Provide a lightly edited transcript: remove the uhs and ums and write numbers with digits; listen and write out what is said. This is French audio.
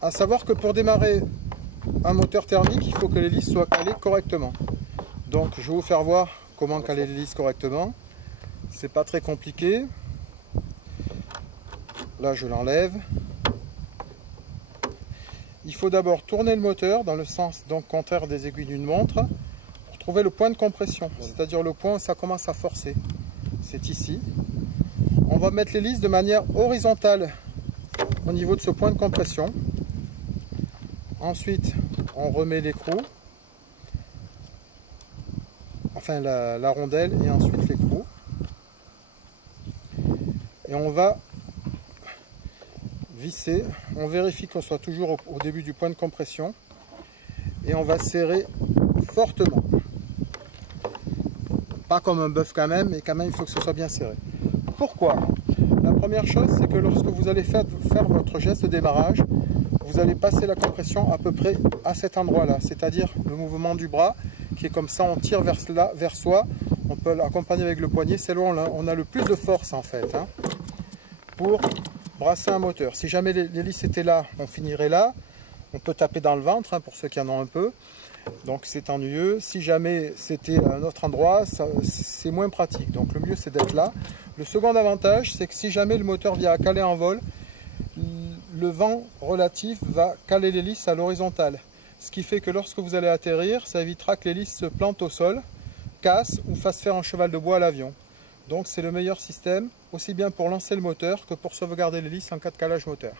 À savoir que pour démarrer un moteur thermique, il faut que l'hélice soit calée correctement. Donc je vais vous faire voir comment caler l'hélice correctement. C'est pas très compliqué. Là je l'enlève. Il faut d'abord tourner le moteur dans le sens donc contraire des aiguilles d'une montre pour trouver le point de compression, c'est-à-dire le point où ça commence à forcer. C'est ici. On va mettre l'hélice de manière horizontale au niveau de ce point de compression. Ensuite, on remet l'écrou, enfin la rondelle et ensuite l'écrou. Et on va visser, on vérifie qu'on soit toujours au début du point de compression et on va serrer fortement. Pas comme un bœuf quand même, mais quand même il faut que ce soit bien serré. Pourquoi? La première chose, c'est que lorsque vous allez faire votre geste de démarrage, vous allez passer la compression à peu près à cet endroit-là, c'est-à-dire le mouvement du bras qui est comme ça, on tire vers soi, on peut l'accompagner avec le poignet, c'est là où on a le plus de force en fait, hein, pour brasser un moteur. Si jamais l'hélice était là, on finirait là. On peut taper dans le ventre, hein, pour ceux qui en ont un peu. Donc c'est ennuyeux. Si jamais c'était à un autre endroit, c'est moins pratique. Donc le mieux c'est d'être là. Le second avantage, c'est que si jamais le moteur vient à caler en vol, le vent relatif va caler l'hélice à l'horizontale. Ce qui fait que lorsque vous allez atterrir, ça évitera que l'hélice se plante au sol, casse ou fasse faire un cheval de bois à l'avion. Donc c'est le meilleur système, aussi bien pour lancer le moteur que pour sauvegarder l'hélice en cas de calage moteur.